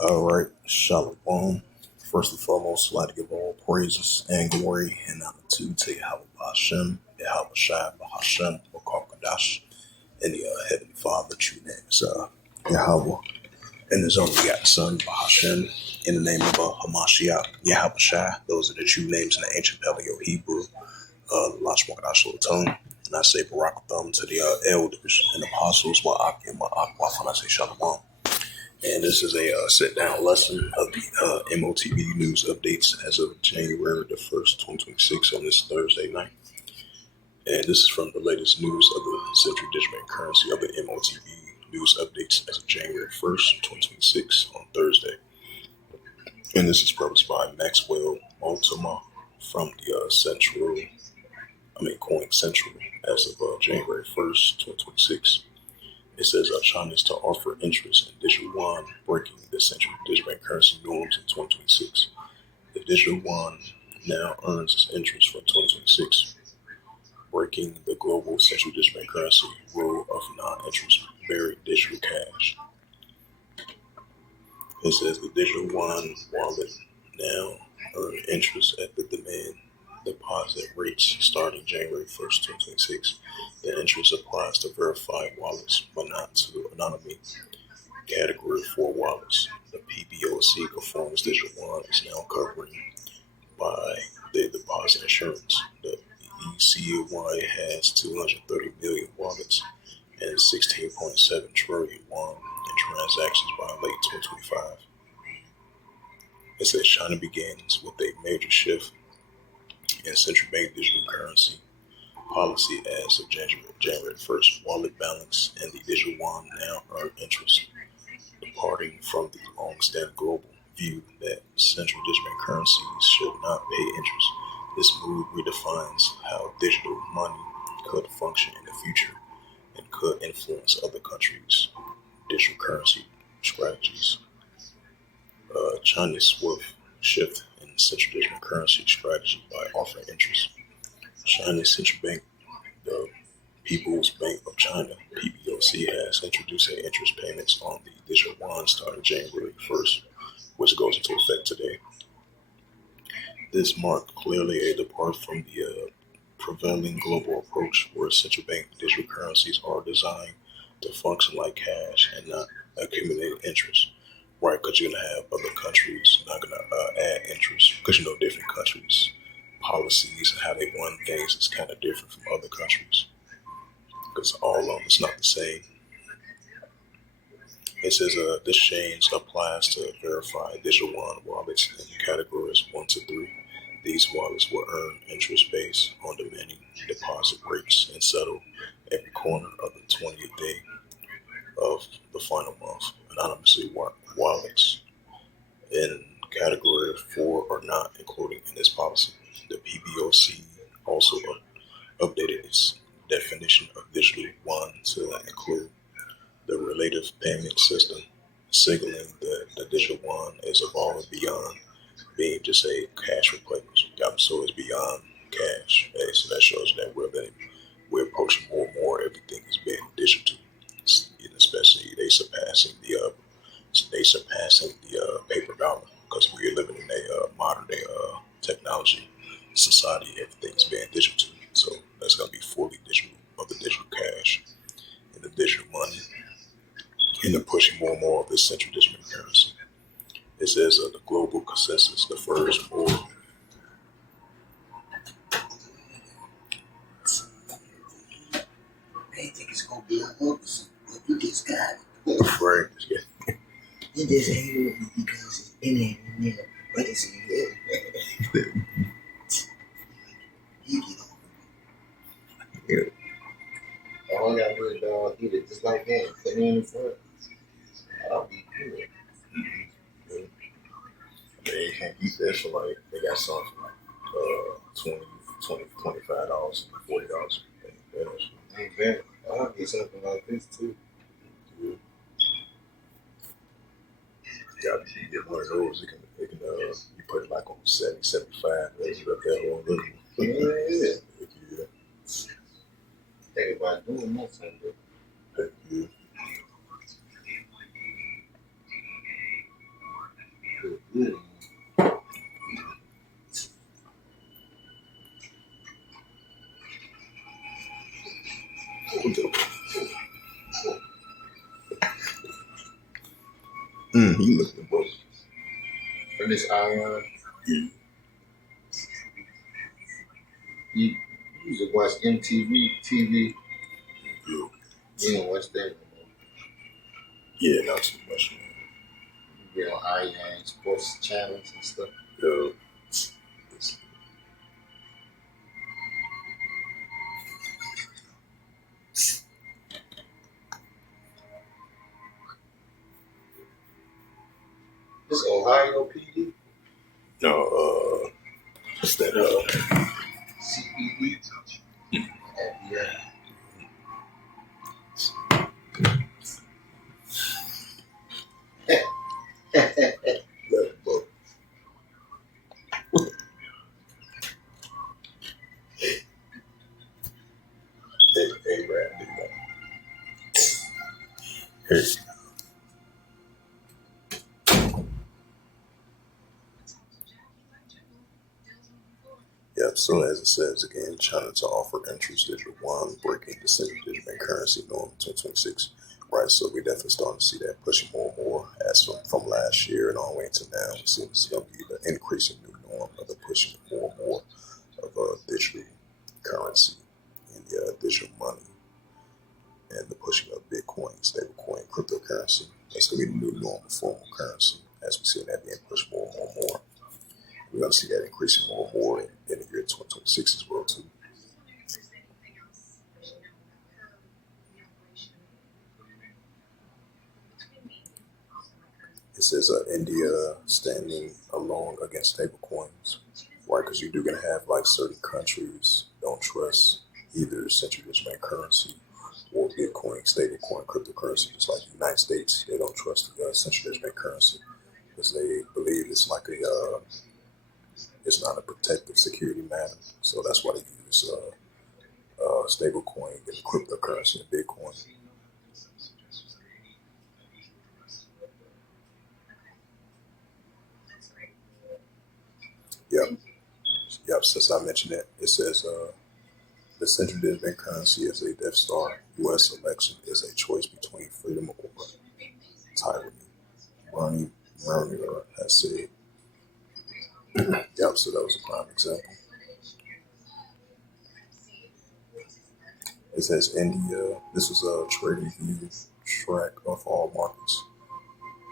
All right, Shalom. First and foremost, I'd like to give all praises and glory and honor to Yahweh Hashem, Yahweh Shai, Hashem, Kadash, and the Heavenly Father, true name is Yahweh, and His only begotten Son, Hashem, in the name of Hamashiach, Yahweh Shai. Those are the true names in the ancient Paleo Hebrew, Lash Kadash tongue. And I say Barak Thumb to the elders and apostles, Wa'ak and Wa'ak, I say Shalom. And this is a sit-down lesson of the M.O.T.B news updates as of January the 1st, 2026 on this Thursday night. And this is from the latest news of the Central Digital Currency of the M.O.T.B news updates as of January 1st, 2026 on Thursday. And this is published by Maxwell Multima from the Coin Central as of January 1st, 2026. It says China is to offer interest in digital yuan, breaking the central digital bank currency norms in 2026. The digital yuan now earns its interest for 2026, breaking the global central digital bank currency rule of non-interest bearing digital cash. It says the digital yuan wallet now earn interest at the demand deposit rates starting January 1st, 2026. The interest applies to verified wallets, but not to anonymity category 4 wallets. The PBOC conforms digital yuan is now covering by the deposit insurance. The ECY has 230 million wallets and 16.7 trillion yuan in transactions by late 2025. It says China begins with a major shift in central bank digital currency policy as of January 1st. Wallet balance and the digital yuan now earn interest, departing from the long-standing global view that central digital bank currencies should not pay interest. This move redefines how digital money could function in the future and could influence other countries' digital currency strategies. China's swift shift in central digital currency strategy by offering interest. China's central bank, the People's Bank of China, PBOC, has introduced interest payments on the digital yuan starting January 1st, which goes into effect today. This marked clearly a departure from the prevailing global approach where central bank digital currencies are designed to function like cash and not accumulate interest. Right, because you're going to have other countries not going to add interest because different countries' policies and how they run things is kind of different from other countries because all of them is not the same. It says this change applies to verified digital yuan wallets in categories 1 to 3. These wallets will earn interest based on demanding deposit rates and settle every corner of the 20th day of the final month. Anonymously wallets in category 4 are not included in this policy. The PBOC also updated its definition of digital yuan to include the relative payment system, signaling that the digital yuan is evolving beyond being just a cash replacement. So it's beyond cash. So that shows that we're approaching more and more. Everything is being digital, especially they surpassing the paper dollar because we're living in a modern day technology society. Everything's being digital, so that's going to be fully digital of the digital cash and the digital money, and they're pushing more and more of this central digital currency. It says the global consensus, the first or I didn't think it's gonna be a hoax, but you just got it. right. Yeah. You just hate with me because it's in there, but it's in here. You get over Yeah. All I gotta do is eat it just like that. Put it in the front. I'll be good. They can't eat that for like they got some for like $20, $25, $40. Exactly. I'll get something like this too. You got to get one of those. It can you put it like on 70, 75. That's up that whole living. Yeah. Yeah. Think about doing that someday. Yeah. He looking at both. And this ion, you used to watch MTV TV. Yeah. You don't watch that no more. Yeah, not too much. You get on ion sports channels and stuff. Yeah. This Ohio PD, No, what's that? CPD, FBI. Left book. Hey, Brad, did that. Hey. Yep, so as it says again, China to offer entries digital yuan, breaking the central digital bank currency norm in 2026. Right, so we definitely starting to see that pushing more and more as from last year and all the way to now. We see this is going to be the increasing new norm of the pushing more and more of digital currency and digital money and the pushing of Bitcoin, stablecoin, cryptocurrency. That's going to be the new normal form of currency as we see that being pushed more and more and more. We're going to see that increasing more and more in the year 2026 as well too. It says India standing alone against stablecoins, right? Because you're going to have like certain countries don't trust either central bank currency or Bitcoin, stablecoin, cryptocurrency. Just like the United States, they don't trust the central bank currency because they believe it's like it's not a protective security matter. So that's why they use stablecoin and cryptocurrency and Bitcoin. Yep, yep. Since I mentioned it, it says the central bank currency is a Death Star. U.S. election is a choice between freedom or tyranny. Bernie Bernier has said. Yep. So that was a prime example. It says India. This was a trading view track of all markets.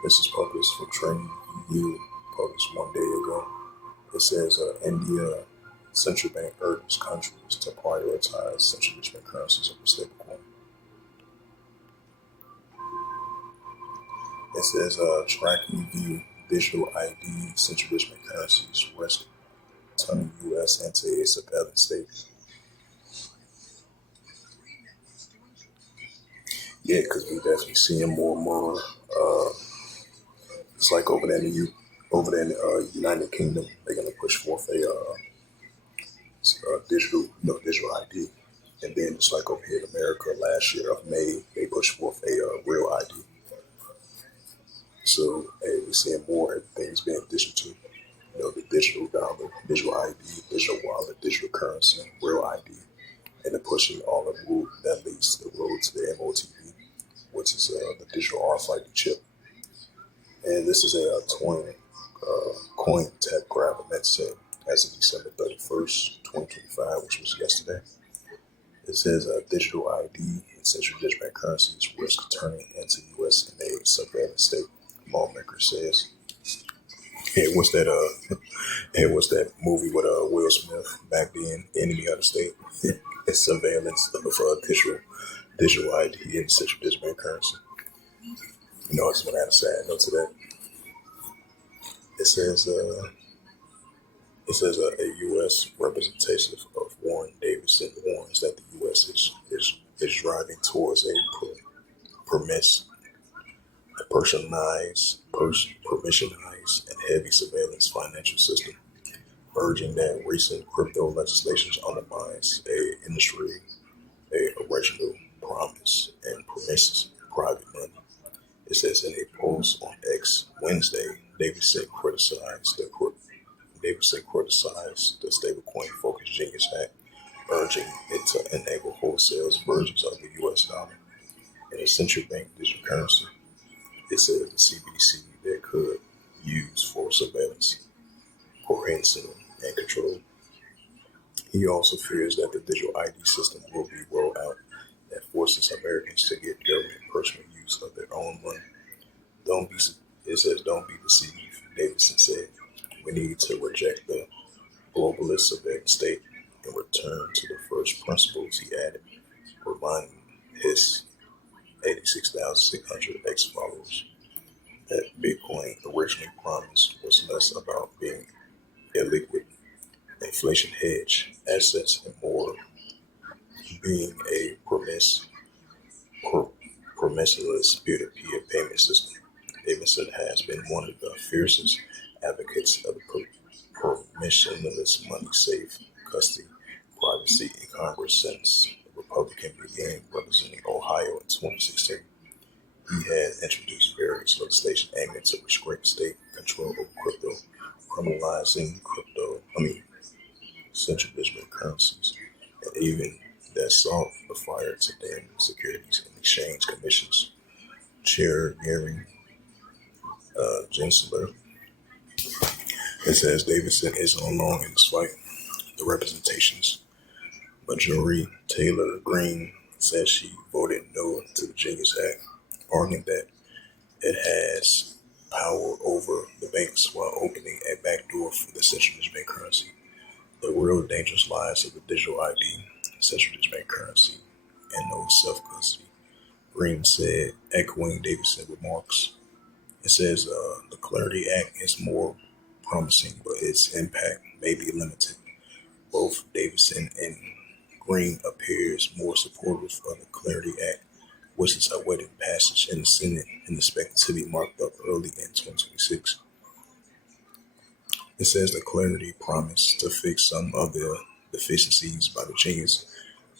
This is published from Trading View, published one day ago. It says India central bank urges countries to prioritize central bank currencies over stablecoin. It says tracking view digital ID central bank currencies risk turning U.S. into a surveillance state. Yeah, because we definitely seeing more and more. It's like over there in the United Kingdom, they're gonna push forth digital, digital ID. And then just like over here in America last year of May, they pushed forth a real ID. So hey, we're seeing more things being digital. The digital dollar, digital ID, digital wallet, digital currency, real ID, and then pushing all the route that leads the road to the M.O.T.B, which is the digital RFID chip. And this is a coin tap grab, I meant to say, as of December 31st, 2025, which was yesterday. It says digital ID and central digital currencies risk turning into U.S. in a surveillance state. Lawmaker says. Hey, what's that? Hey, what's that movie with Will Smith back being enemy of the state? It's surveillance of digital ID and central digital currency. I just want to add a sad note to that. It says a U.S. representative of Warren Davidson warns that the U.S. is driving towards a permiss, permissionized, and heavy surveillance financial system, urging that recent crypto legislation undermines a industry, a original promise, and permits private money. It says in a post on X Wednesday, Davidson criticized the stablecoin focused Genius Act, urging it to enable wholesale versions of the US dollar, and a central bank digital currency. It says the CBDC that could use for surveillance, coercion, and control. He also fears that the digital ID system will be rolled out that forces Americans to get government personal use of their own money. Don't be, it says, don't be deceived, Davidson said. We need to reject the globalist surveillance state and return to the first principles, he added, reminding his 86,600 ex followers that Bitcoin originally promised was less about being a liquid inflation hedge assets and more being a permissionless peer-to-peer payment system. Davidson has been one of the fiercest advocates of permissionless money safe custody privacy in Congress since the Republican began representing Ohio in 2016. He had introduced various legislation aiming to restrict state control over crypto, criminalizing central digital currencies, and even that sought the fire to damn Securities and Exchange Commission's chair Gary Gensler. It says Davidson is no longer in this fight. The representations majority Taylor Greene said she voted no to the Genius Act, arguing that it has power over the banks while opening a backdoor for the central digital bank currency. The real dangerous lies of the digital ID, central digital bank currency, and no self custody. Green said, echoing Davidson's remarks. It says the Clarity Act is more promising, but its impact may be limited. Both Davidson and Green appears more supportive of the Clarity Act, which is awaiting passage in the Senate and expected to be marked up early in 2026. It says the Clarity promised to fix some of the deficiencies by the Genius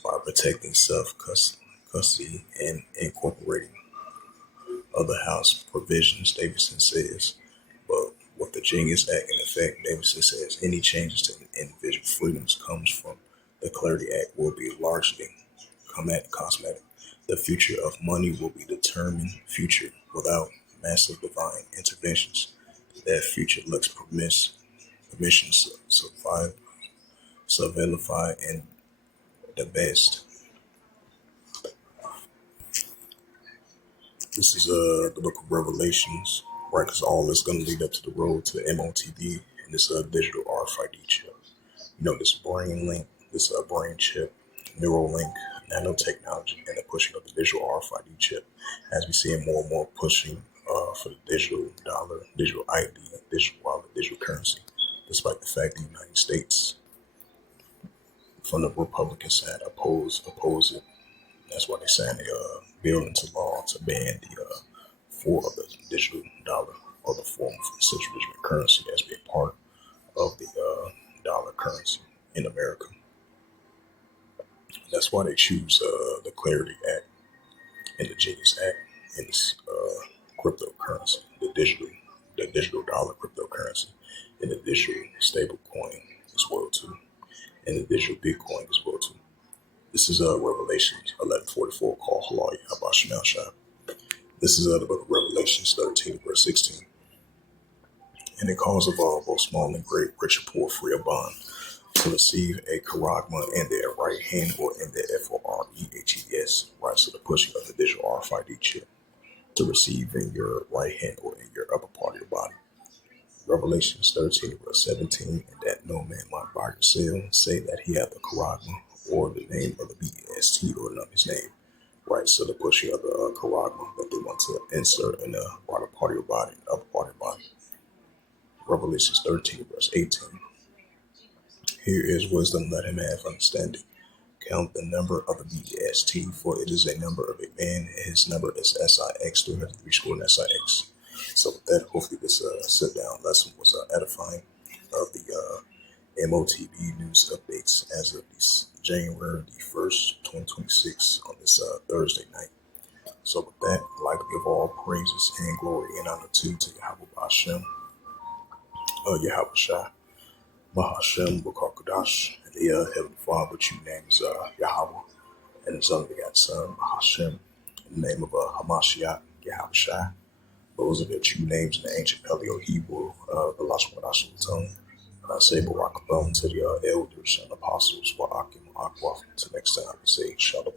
by protecting self-custody and incorporating other House provisions, Davidson says. But with the Genius Act in effect, Davidson says any changes to individual freedoms comes from the Clarity Act will be largely cosmetic. The future of money will be determined future without massive divine interventions. That future looks permissions survive, surveillify, and the best. This is the book of Revelations, right? Because all is going to lead up to the road to M.O.T.B and this digital RFID chip. You know, this brain link, this brain chip, neural link, nanotechnology, and the pushing of the digital RFID chip, as we see more and more pushing for the digital dollar, digital ID, digital wallet, digital currency, despite the fact the United States, from the Republican side, oppose it. That's why they're saying they bill into law to ban the for the digital dollar or the form of central digital currency as being part of the dollar currency in America. That's why they choose the Clarity Act and the Genius Act and this cryptocurrency, the digital dollar cryptocurrency, and the digital stable coin as well too, and the digital Bitcoin as well too. This is Revelation 11:44 called Halal Yahbashim Shah. This is the book of Revelations 13 verse 16. And it calls of all, both small and great, rich and poor, free or bond, to receive a charagma in their right hand or in their FOREHES, right? So the pushing of the digital RFID chip to receive in your right hand or in your upper part of your body. Revelations 13 verse 17, and that no man might buy or sell, say that he hath the charagma or the name of the BEST or the his name. Right, so the pushing of the charagma that they want to insert in the bottom part of your body, the upper part of your body. Revelations 13 verse 18. Here is wisdom, let him have understanding. Count the number of the BEST, for it is a number of a man, and his number is SIX, 303 square and SIX. So with that, hopefully this sit-down lesson was edifying of the M.O.T.B news updates as of this January the 1st, 2026 on this Thursday night. So with that, I'd like to give all praises and glory and honor to Yahweh Hashem, Yahweh Shai, Mahashem, Bukakadash, and the Heavenly Father, which you name is Yahweh. and his unbegotten son, Hashem, in the name of Hamashiach, Yahushua. Those are the true names in the ancient Paleo Hebrew, the Lashon tongue. And I say Barak Thumb to the elders and apostles, Wa'akim, Akwaf. Till next time, I say Shalom.